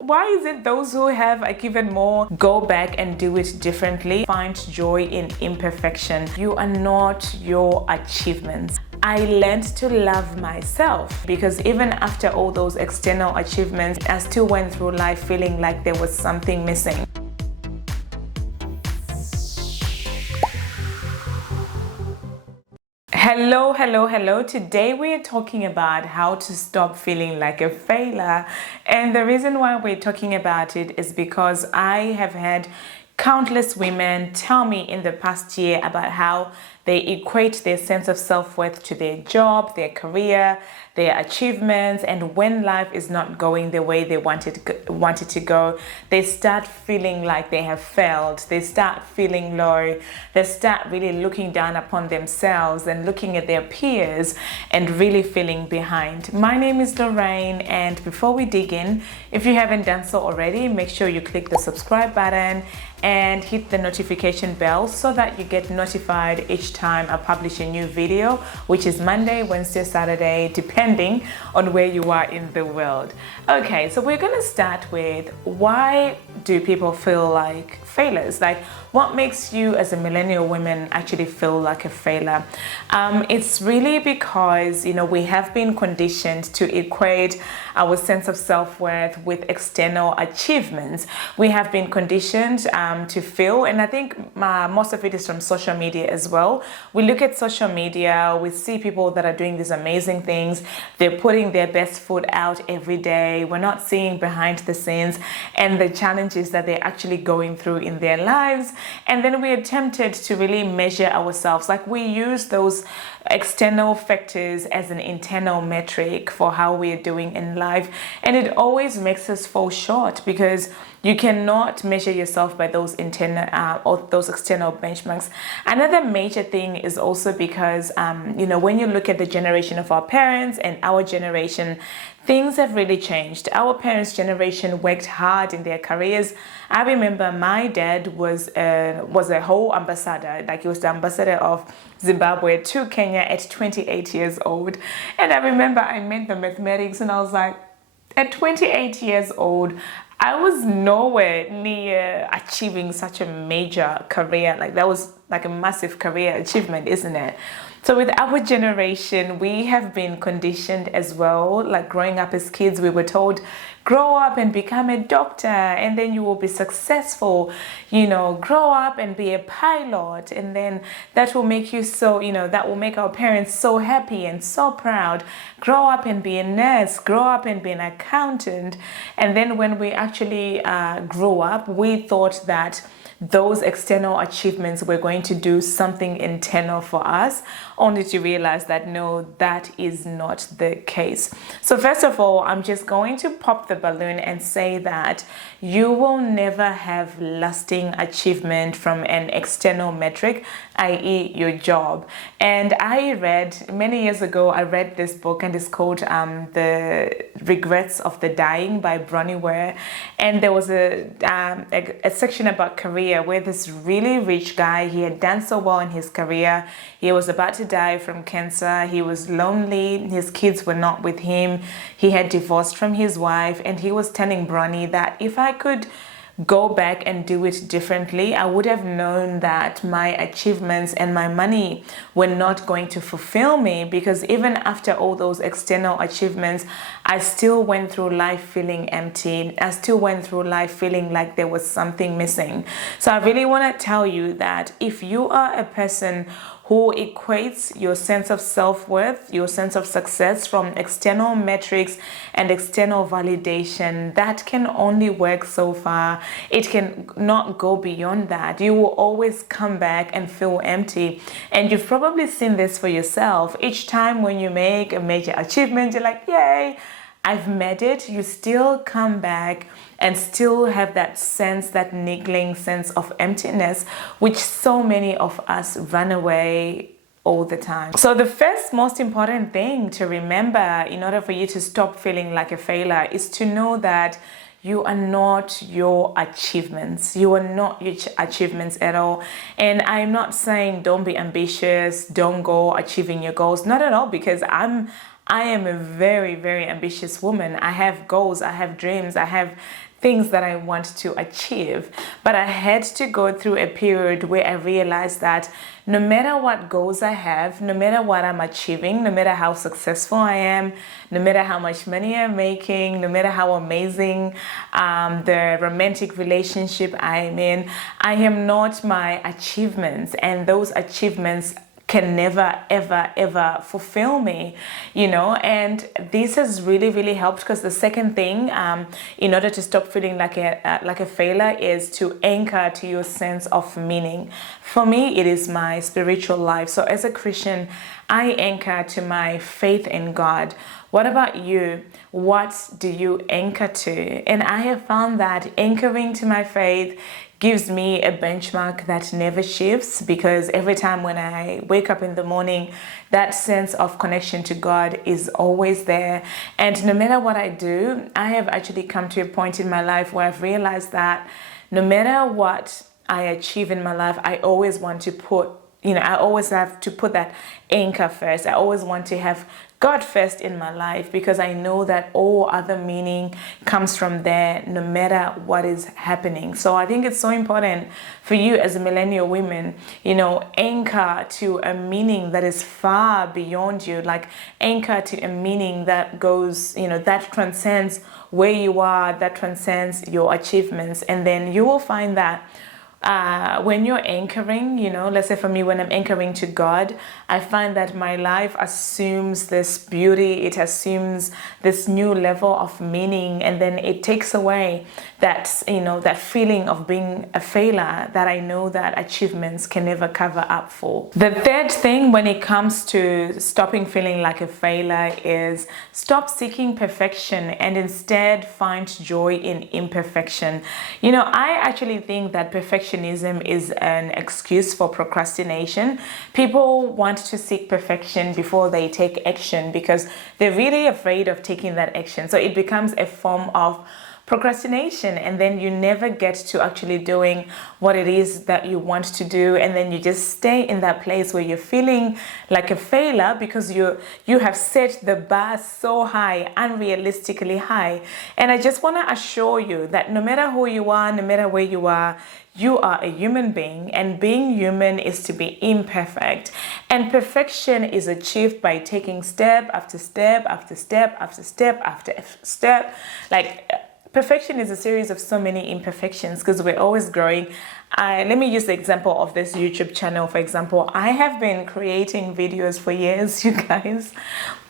Why is it those who have even more go back and do it differently? Find joy in imperfection. You are not your achievements. I learned to love myself because even after all those external achievements, I still went through life feeling like there was something missing. Hello. Today we are talking about how to stop feeling like a failure. And the reason why we're talking about it is because I have had countless women tell me in the past year about how they equate their sense of self-worth to their job, their career, their achievements, and when life is not going the way they wanted to go, they start feeling like they have failed. They start feeling low. They start really looking down upon themselves and looking at their peers and really feeling behind. My name is Lorraine, and before we dig in, if you haven't done so already, make sure you click the subscribe button and hit the notification bell so that you get notified each time I publish a new video, which is Monday, Wednesday, Saturday, depending on where you are in the world. Okay, so we're gonna start with, why do people feel like failures? Like, what makes you as a millennial woman actually feel like a failure? It's really because, we have been conditioned to equate our sense of self-worth with external achievements. We have been conditioned to feel, and I think most of it is from social media as well. We look at social media, we see people that are doing these amazing things. They're putting their best foot out every day. We're not seeing behind the scenes and the challenges that they're actually going through in their lives. And then we are tempted to really measure ourselves. Like, we use those external factors as an internal metric for how we are doing in life. And it always makes us fall short because you cannot measure yourself by those internal or those external benchmarks. Another major thing is also because, when you look at the generation of our parents and our generation, things have really changed. Our parents' generation worked hard in their careers. I remember my dad was a whole ambassador. Like, he was the ambassador of Zimbabwe to Kenya at 28 years old. And I remember I made the mathematics and I was like, at 28 years old, I was nowhere near achieving such a major career. Like, that was like a massive career achievement, isn't it? So with our generation, we have been conditioned as well. Like, growing up as kids, we were told, grow up and become a doctor and then you will be successful. Grow up and be a pilot, and then that will make you that will make our parents so happy and so proud. Grow up and be a nurse, grow up and be an accountant. And then when we actually grew up, we thought that those external achievements were going to do something internal for us, only to realize that no, that is not the case. So first of all, I'm just going to pop the balloon and say that you will never have lasting achievement from an external metric, i.e. your job. And many years ago, I read this book, and it's called The Regrets of the Dying by Bronnie Ware. And there was a section about career where this really rich guy, he had done so well in his career. He was about to die from cancer. He was lonely. His kids were not with him. He had divorced from his wife, and he was telling Bronnie that if I could go back and do it differently, I would have known that my achievements and my money were not going to fulfill me, because even after all those external achievements, I still went through life feeling empty. I still went through life feeling like there was something missing. So I really want to tell you that if you are a person who equates your sense of self-worth, your sense of success from external metrics and external validation, that can only work so far. It can not go beyond that. You will always come back and feel empty. And you've probably seen this for yourself. Each time when you make a major achievement, you're like, yay, I've made it. You still come back and still have that sense, that niggling sense of emptiness, which so many of us run away all the time. So the first most important thing to remember in order for you to stop feeling like a failure is to know that you are not your achievements. You are not your achievements at all. And I'm not saying don't be ambitious, don't go achieving your goals. Not at all, because I am a very, very ambitious woman. I have goals, I have dreams, I have things that I want to achieve. But I had to go through a period where I realized that no matter what goals I have, no matter what I'm achieving, no matter how successful I am, no matter how much money I'm making, no matter how amazing the romantic relationship I'm in, I am not my achievements, and those achievements can never ever ever fulfill me, and this has really helped, because the second thing, in order to stop feeling like a failure, is to anchor to your sense of meaning. For me, it is my spiritual life. So as a Christian, I anchor to my faith in God. What about you? What do you anchor to? And I have found that anchoring to my faith gives me a benchmark that never shifts, because every time when I wake up in the morning, that sense of connection to God is always there. And no matter what I do, I have actually come to a point in my life where I've realized that no matter what I achieve in my life, I always want to put, I always have to put that anchor first. I always want to have God first in my life, because I know that all other meaning comes from there, no matter what is happening. So I think it's so important for you as a millennial woman, anchor to a meaning that is far beyond you, like anchor to a meaning that goes, that transcends where you are, that transcends your achievements. And then you will find that when you're anchoring, let's say for me, when I'm anchoring to God, I find that my life assumes this beauty, it assumes this new level of meaning, and then it takes away that, that feeling of being a failure that I know that achievements can never cover up for. The third thing when it comes to stopping feeling like a failure is stop seeking perfection and instead find joy in imperfection. I actually think that perfectionism is an excuse for procrastination. People want to seek perfection before they take action because they're really afraid of taking that action. So it becomes a form of procrastination, and then you never get to actually doing what it is that you want to do, and then you just stay in that place where you're feeling like a failure because you have set the bar so high, unrealistically high. And I just want to assure you that no matter who you are, no matter where you are a human being, and being human is to be imperfect. And perfection is achieved by taking step after step after step after step after step. Perfection is a series of so many imperfections because we're always growing. Let me use the example of this YouTube channel, for example. I have been creating videos for years, you guys.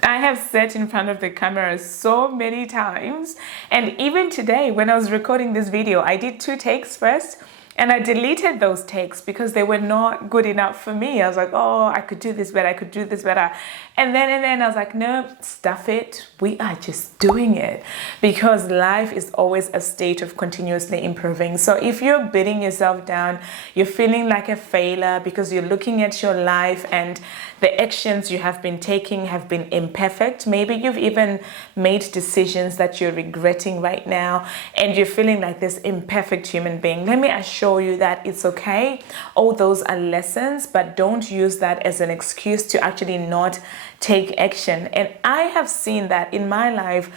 I have sat in front of the camera so many times. And even today, when I was recording this video, I did 2 takes first. And I deleted those takes because they were not good enough for me. I was like, oh, I could do this better. I could do this better. And then I was like, no, stuff it. We are just doing it, because life is always a state of continuously improving. So if you're beating yourself down, you're feeling like a failure because you're looking at your life and the actions you have been taking have been imperfect. Maybe you've even made decisions that you're regretting right now, and you're feeling like this imperfect human being. Let me assure you that it's okay. All those are lessons, but don't use that as an excuse to actually not take action. And I have seen that in my life.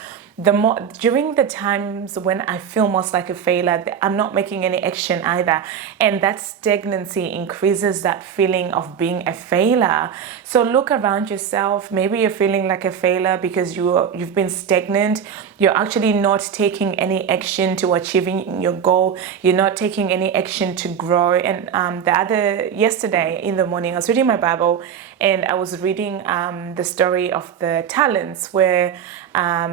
During the times when I feel most like a failure, I'm not making any action either, and that stagnancy increases that feeling of being a failure. So look around yourself. Maybe you're feeling like a failure because you've been stagnant. You're actually not taking any action to achieving your goal. You're not taking any action to grow. And yesterday in the morning, I was reading my Bible, and I was reading the story of the talents, where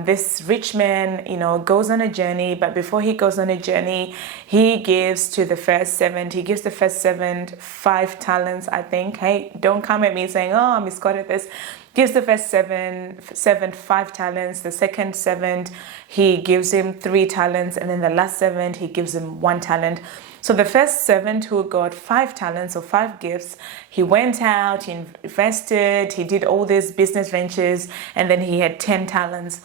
this rich man, goes on a journey, but before he goes on a journey, he gives to the first servant. He gives the first servant 5 talents, I think. Hey, don't come at me saying, oh, I misquoted this. Gives the first servant 5 talents. The second servant, he gives him 3 talents, and then the last servant, he gives him 1 talent. So the first servant, who got 5 talents or 5 gifts, he went out, he invested, he did all these business ventures, and then he had 10 talents.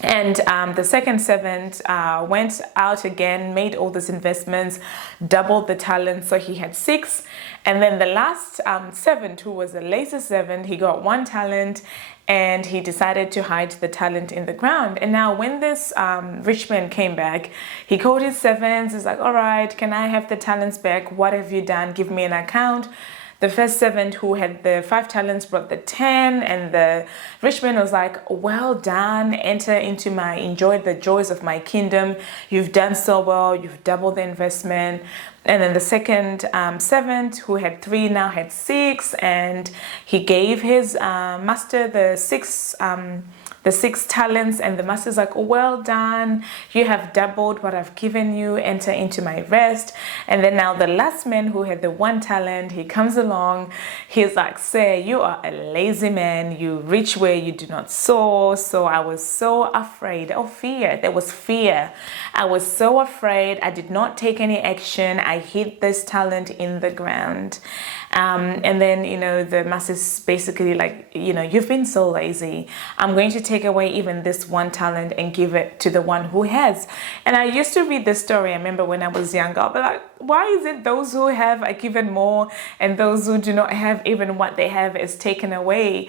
And the second servant went out again, made all these investments, doubled the talent, so he had 6. And then the last servant, who was the lazy servant, he got 1 talent, and he decided to hide the talent in the ground. And now when this rich man came back, he called his servants. He's like, all right, can I have the talents back? What have you done? Give me an account. The first servant, who had the 5 talents, brought the 10, and the rich man was like, well done, enjoy the joys of my kingdom. You've done so well, you've doubled the investment. And then the second servant, who had 3, now had 6, and he gave his master the 6 talents, and the master's like, well done, you have doubled what I've given you, enter into my rest. And then now the last man, who had the 1 talent, he comes along, he's like, sir, you are a lazy man, you reach where you do not sow. So I was so afraid. Oh, fear. There was fear. I was so afraid. I did not take any action. I hid this talent in the ground. And then, the master's basically like, you've been so lazy. I'm going to take away even this 1 talent and give it to the one who has. And I used to read this story. I remember when I was younger, I'll be like, why is it those who have are given more, and those who do not have, even what they have is taken away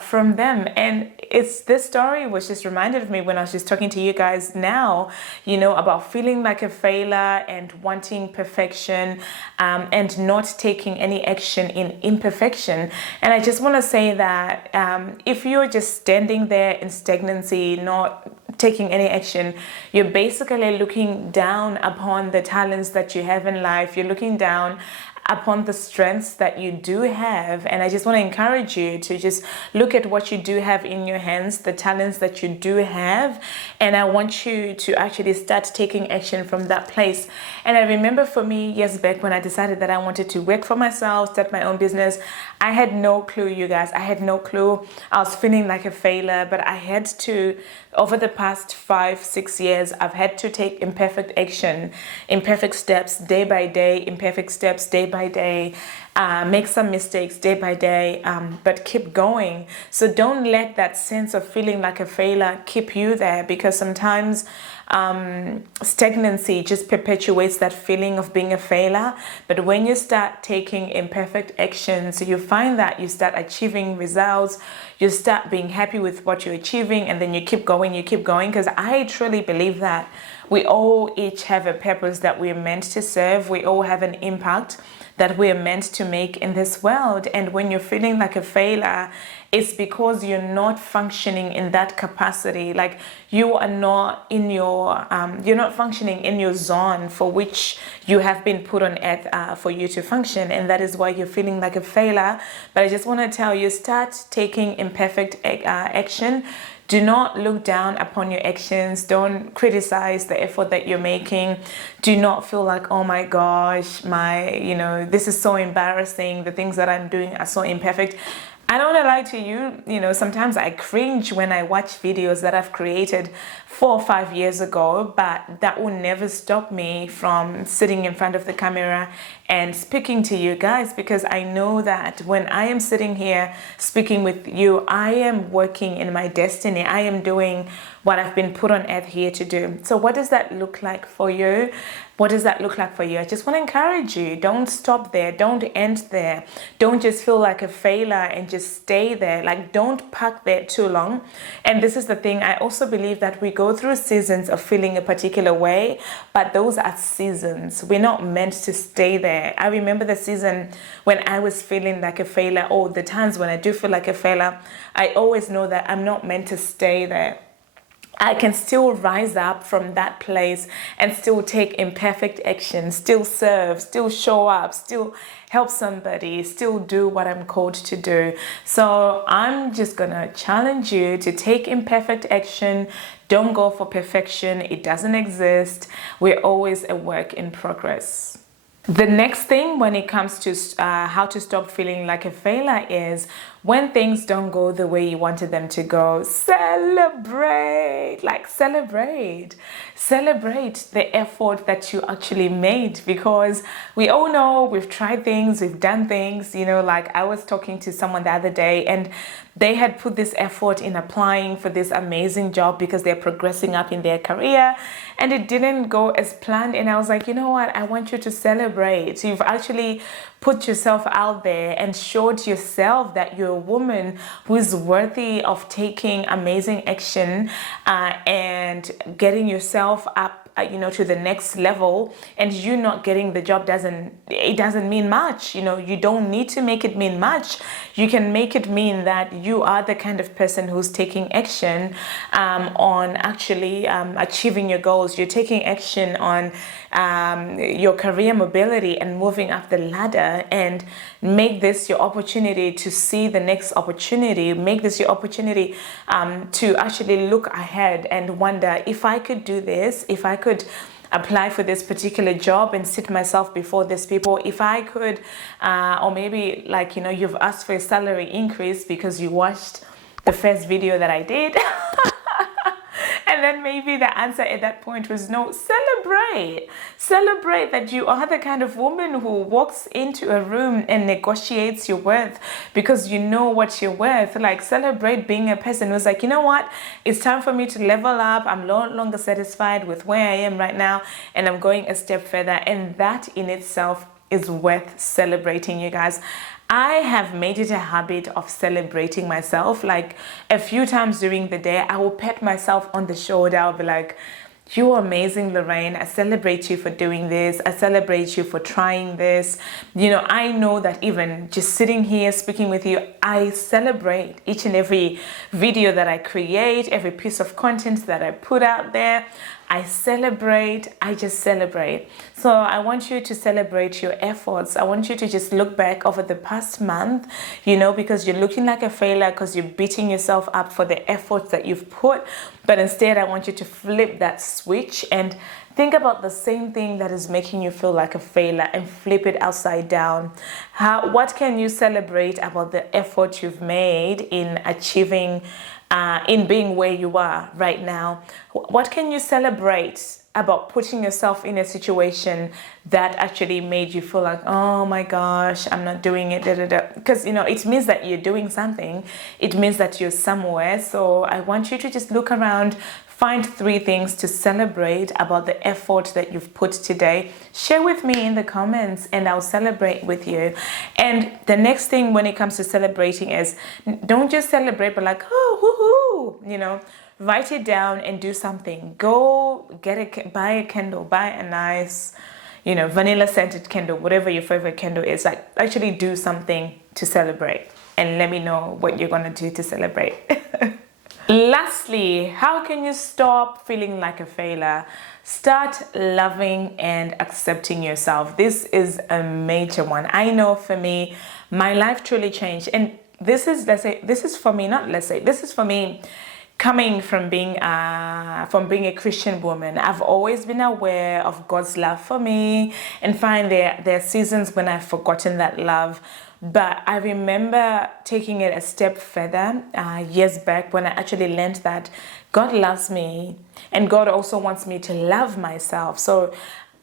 from them? And this story was just reminded of me when I was just talking to you guys now, about feeling like a failure and wanting perfection, and not taking any action in imperfection. And I just want to say that if you're just standing there in stagnancy, not taking any action, you're basically looking down upon the talents that you have in life. You're looking down upon the strengths that you do have. And I just want to encourage you to just look at what you do have in your hands, the talents that you do have. And I want you to actually start taking action from that place. And I remember for me, years back, when I decided that I wanted to work for myself, start my own business, I had no clue, you guys. I had no clue. I was feeling like a failure, but I had to, over the past 5-6 years, I've had to take imperfect action, imperfect steps day by day, imperfect steps day by day, make some mistakes day by day, but keep going. So don't let that sense of feeling like a failure keep you there, because sometimes stagnancy just perpetuates that feeling of being a failure. But when you start taking imperfect actions, you find that you start achieving results, you start being happy with what you're achieving, and then you keep going, because I truly believe that we all each have a purpose that we're meant to serve. We all have an impact that we're meant to make in this world. And when you're feeling like a failure, it's because you're not functioning in that capacity. Like you are not in your, you're not functioning in your zone for which you have been put on earth for you to function. And that is why you're feeling like a failure. But I just want to tell you, start taking imperfect action. Do not look down upon your actions. Don't criticize the effort that you're making. Do not feel like, oh my gosh, this is so embarrassing. The things that I'm doing are so imperfect. I don't want to lie to you, sometimes I cringe when I watch videos that I've created 4 or 5 years ago, but that will never stop me from sitting in front of the camera and speaking to you guys, because I know that when I am sitting here speaking with you, I am working in my destiny. I am doing what I've been put on earth here to do. So what does that look like for you? What does that look like for you? I just want to encourage you. Don't stop there. Don't end there. Don't just feel like a failure and just stay there. Like, don't park there too long. And this is the thing. I also believe that we go through seasons of feeling a particular way, but those are seasons. We're not meant to stay there. I remember the season when I was feeling like a failure, or the times when I do feel like a failure. I always know that I'm not meant to stay there. I can still rise up from that place and still take imperfect action, still serve, still show up, still help somebody, still do what I'm called to do. So I'm just gonna challenge you to take imperfect action. Don't go for perfection. It doesn't exist. We're always a work in progress. The next thing when it comes to how to stop feeling like a failure is when things don't go the way you wanted them to go, celebrate. Like, celebrate the effort that you actually made, because we all know we've tried things, we've done things, you know. Like, I was talking to someone the other day, and they had put this effort in applying for this amazing job because they're progressing up in their career, and it didn't go as planned. And I was like, you know what, I want you to celebrate. You've actually put yourself out there and showed yourself that you're a woman who is worthy of taking amazing action and getting yourself up, you know, to the next level. And you not getting the job doesn't mean much. You know, you don't need to make it mean much. You can make it mean that you are the kind of person who's taking action on actually achieving your goals. You're taking action on your career mobility and moving up the ladder, and make this your opportunity to see the next opportunity. Make this your opportunity to actually look ahead and wonder, if I could do this, if I could apply for this particular job and sit myself before these people, if I could, or maybe, like, you know, you've asked for a salary increase because you watched the first video that I did. And then maybe the answer at that point was no. Celebrate that you are the kind of woman who walks into a room and negotiates your worth because you know what you're worth. Like, celebrate being a person who's like, you know what, it's time for me to level up. I'm no longer satisfied with where I am right now, and I'm going a step further. And that in itself is worth celebrating, you guys. I have made it a habit of celebrating myself. Like, a few times during the day, I will pat myself on the shoulder. I'll be like, you're amazing, Lorraine. I celebrate you for doing this. I celebrate you for trying this. You know, I know that even just sitting here speaking with you, I celebrate each and every video that I create, every piece of content that I put out there. I just celebrate. So I want you to celebrate your efforts. I want you to just look back over the past month, you know, because you're looking like a failure because you're beating yourself up for the efforts that you've put. But instead, I want you to flip that switch and think about the same thing that is making you feel like a failure and flip it upside down. What can you celebrate about the effort you've made in achieving, in being where you are right now? What can you celebrate about putting yourself in a situation that actually made you feel like, oh my gosh, I'm not doing it, because, you know, it means that you're doing something. It means that you're somewhere. So I want you to just look around, find 3 things to celebrate about the effort that you've put today. Share with me in the comments and I'll celebrate with you. And the next thing when it comes to celebrating is, don't just celebrate, but like, oh, woohoo, you know, write it down and do something. Go buy a candle, buy a nice, you know, vanilla scented candle, whatever your favorite candle is. Like, actually do something to celebrate, and let me know what you're going to do to celebrate. Lastly, how can you stop feeling like a failure? Start loving and accepting yourself. This is a major one. I know for me, my life truly changed. And this is for me coming from being a Christian woman. I've always been aware of God's love for me, and find there are seasons when I've forgotten that love. But I remember taking it a step further years back when I actually learned that God loves me and God also wants me to love myself. So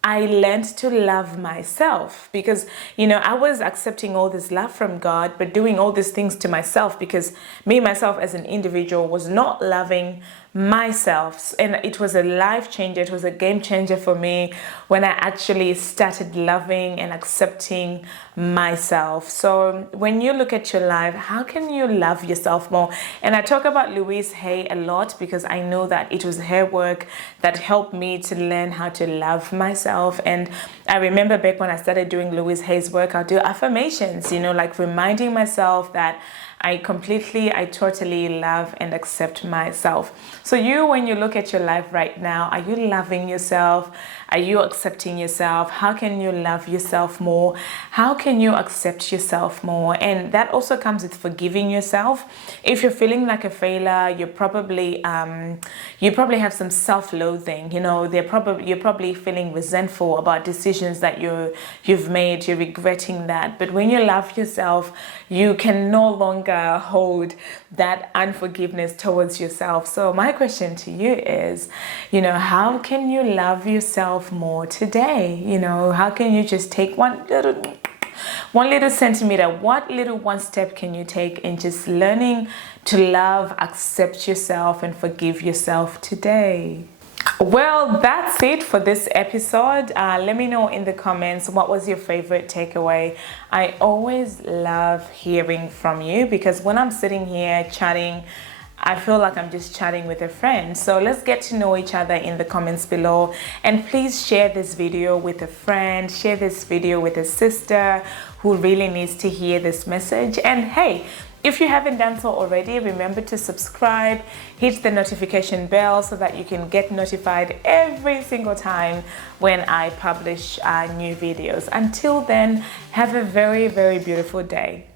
I learned to love myself because, you know, I was accepting all this love from God, but doing all these things to myself because myself as an individual was not loving myself. And it was a life changer. It was a game changer for me when I actually started loving and accepting myself. So when you look at your life, how can you love yourself more? And I talk about Louise Hay a lot because I know that it was her work that helped me to learn how to love myself. And I remember back when I started doing Louise Hay's work, I'll do affirmations, you know, like reminding myself that I totally love and accept myself. So when you look at your life right now, are you loving yourself? Are you accepting yourself? How can you love yourself more? How can you accept yourself more? And that also comes with forgiving yourself. If you're feeling like a failure, you probably have some self-loathing. You know, you're probably feeling resentful about decisions that you've made. You're regretting that. But when you love yourself, you can no longer longer hold that unforgiveness towards yourself. So my question to you is, how can you love yourself more today? How can you just take one little centimeter, what little one step can you take in just learning to love, accept yourself, and forgive yourself today? Well, that's it for this episode. Let me know in the comments what was your favorite takeaway. I always love hearing from you because when I'm sitting here chatting, I feel like I'm just chatting with a friend. So let's get to know each other in the comments below. And please share this video with a friend, share this video with a sister who really needs to hear this message. And hey, if you haven't done so already, remember to subscribe, hit the notification bell so that you can get notified every single time when I publish new videos. Until then, have a very, very beautiful day.